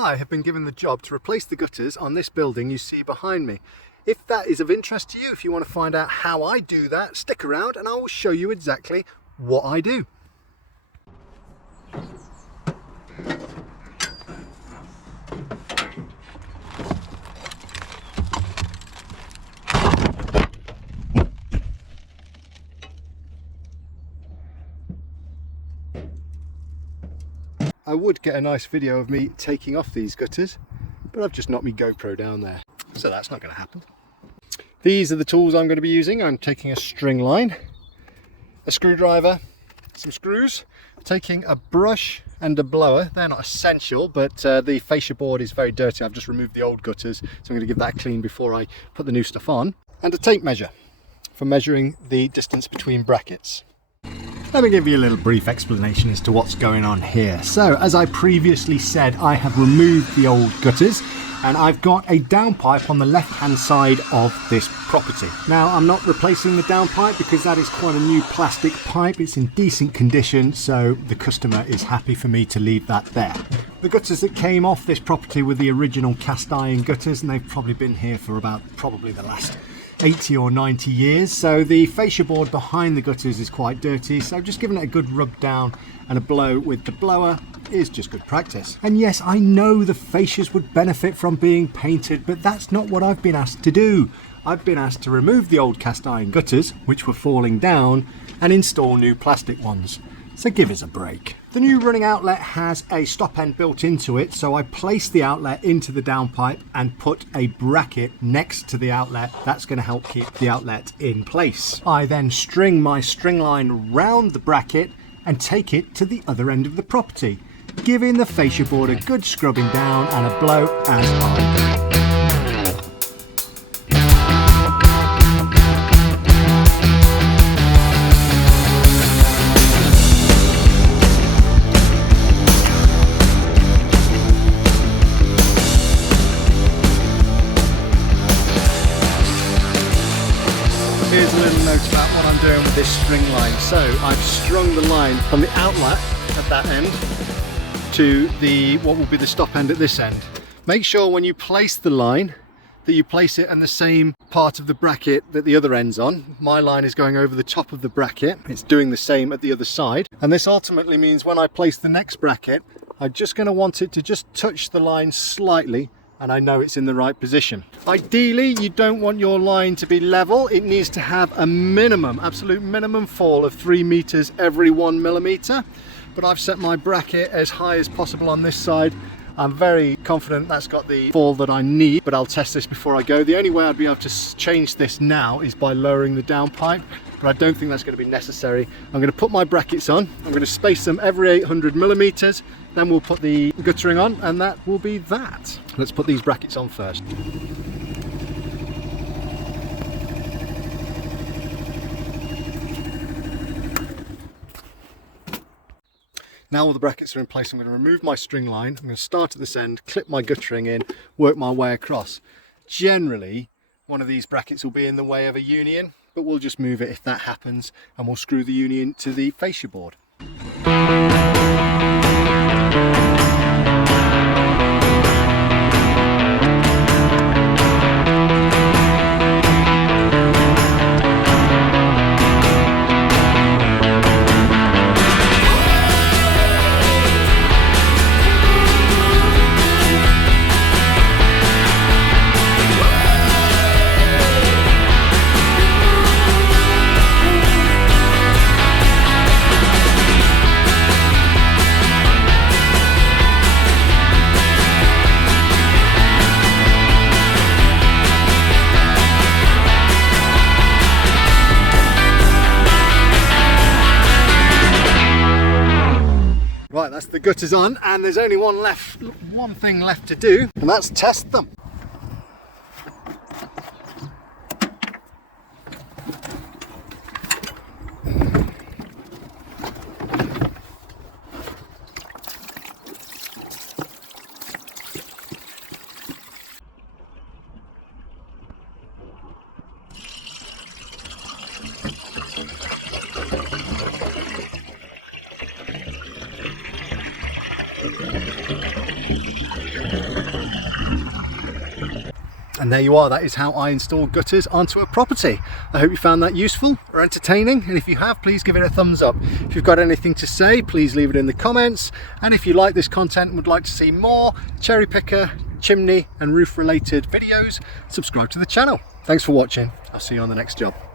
I have been given the job to replace the gutters on this building you see behind me. If that is of interest to you, if you want to find out how I do that, stick around and I will show you exactly what I do. I would get a nice video of me taking off these gutters, but I've just knocked my GoPro down there, so that's not going to happen. These are the tools I'm going to be using. I'm taking a string line, a screwdriver, some screws, taking a brush and a blower. They're not essential, but the fascia board is very dirty. I've just removed the old gutters, so I'm going to give that a clean before I put the new stuff on. And a tape measure for measuring the distance between brackets. Let me give you a little brief explanation as to what's going on here. So, as I previously said, I have removed the old gutters and I've got a downpipe on the left-hand side of this property. Now, I'm not replacing the downpipe because that is quite a new plastic pipe. It's in decent condition, so the customer is happy for me to leave that there. The gutters that came off this property were the original cast iron gutters, and they've probably been here for about the last 80 or 90 years, so the fascia board behind the gutters is quite dirty, so just giving it a good rub down and a blow with the blower is just good practice. And yes, I know the fascias would benefit from being painted, but that's not what I've been asked to do. I've been asked to remove the old cast iron gutters, which were falling down, and install new plastic ones. So give us a break. The new running outlet has a stop end built into it, so I placed the outlet into the downpipe and put a bracket next to the outlet. That's going to help keep the outlet in place. I then string my string line round the bracket and take it to the other end of the property, giving the fascia board a good scrubbing down and a blow as I go. Here's a little note about what I'm doing with this string line. So I've strung the line from the outlet at that end to what will be the stop end at this end. Make sure when you place the line that you place it in the same part of the bracket that the other end's on. My line is going over the top of the bracket. It's doing the same at the other side. And this ultimately means when I place the next bracket, I'm just going to want it to just touch the line slightly, and I know it's in the right position. Ideally, you don't want your line to be level. It needs to have a minimum, absolute minimum fall of 3 meters every 1 millimeter. But I've set my bracket as high as possible on this side. I'm very confident that's got the fall that I need, but I'll test this before I go. The only way I'd be able to change this now is by lowering the downpipe, but I don't think that's going to be necessary. I'm going to put my brackets on. I'm going to space them every 800 millimeters. Then we'll put the guttering on, and that will be that. Let's put these brackets on first. Now all the brackets are in place, I'm going to remove my string line. I'm going to start at this end, clip my guttering in, work my way across. Generally, one of these brackets will be in the way of a union, but we'll just move it if that happens, and we'll screw the union to the fascia board. Right, that's the gutters on, and there's only one thing left to do, and that's test them. And there you are, that is how I install gutters onto a property. I hope you found that useful or entertaining, and if you have, please give it a thumbs up. If you've got anything to say, please leave it in the comments, and if you like this content and would like to see more cherry picker, chimney and roof related videos, subscribe to the channel. Thanks for watching. I'll see you on the next job.